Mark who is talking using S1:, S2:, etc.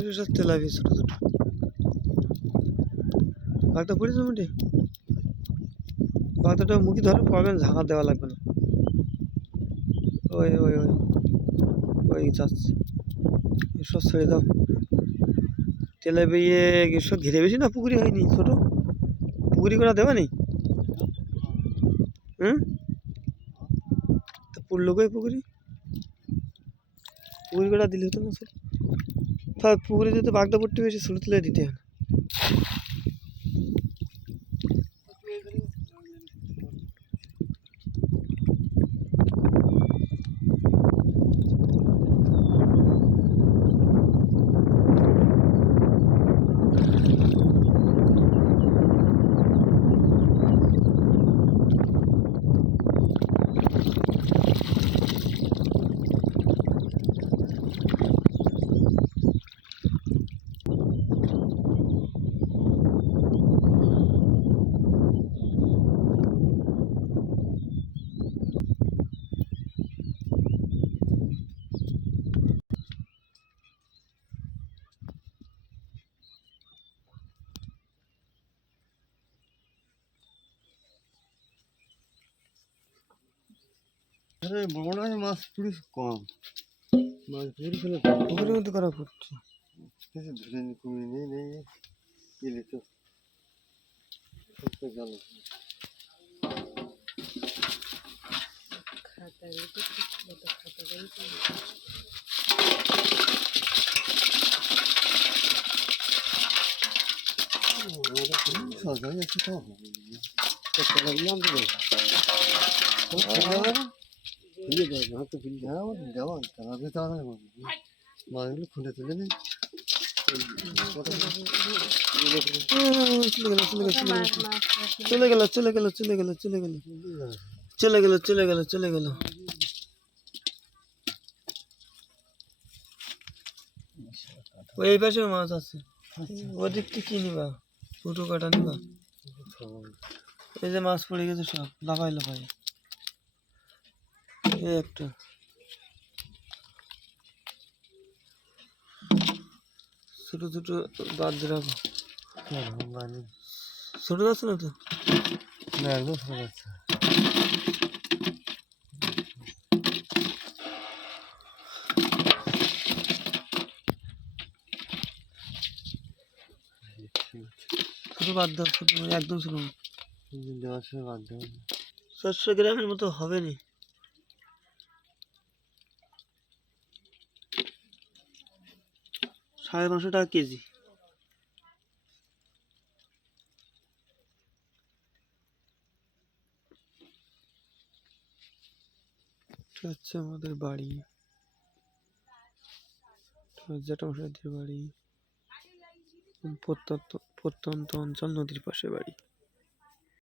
S1: সব তেলাপি ছোটো ছোটো বাঘটা পড়েছে মোটে বাঘটা মুখে ধরে পাবেন ঝাঁকা দেওয়া লাগবে না। ওই ওই ওই ওই যাচ্ছে। এসব ছেড়ে দাও। তেলাপি এসব ঘিরে বেশি না, পুকুরি হয়নি, ছোটো। পুকুরি করে দেবে নি? হুম? তা পড়ল কই পুকুরি? পুকুরি করে দিলে হতো না ছোটো তা পুকুরে যদি বাগদা পড়তে হয়েছে শুরু তুলে দিতে అరే
S2: బోడాయి మా పిలుసుకో మా పిలుసులు దూరవద్దు కదా కూర్చో
S1: పిలుచు 小人也知道，这可能一样的。啊。পড়ছে
S2: কিছু ধরে নি কুমির নেই নেই এলে তো গেল সরকারি আছে তো কত লাগলাম তো ফিরে যাবে হাতে ফিরে যাও দেওয়া তারা তারা মাছগুলো খুঁটে তুলে নেই
S1: চলে গেল চলে গেল চলে গেল চলে গেল চলে গেল চলে গেল চলে গেল ওই এই পাশে মাছ আছে ওদিক থেকে কি নিবা ফুটো কাটা নিবা এই যে মাছ পড়ে গেছে সব লাফাই লাফাই এই একটা। ছোট ছোট বাদ রাখো। ছোট যাচ্ছে না তো?
S2: না একদম ছোট বাচ্চা
S1: ছোট বাদ দাও ছোট একদম ছোট
S2: দেওয়ার সময় বাদ
S1: চারশো গ্রামের মতো হবে নি। সাড়ে পাঁচশো টাকা কেজি। হচ্ছে আমাদের বাড়ি। বাড়ি। প্রত্যন্ত প্রত্যন্ত অঞ্চল নদীর পাশে বাড়ি।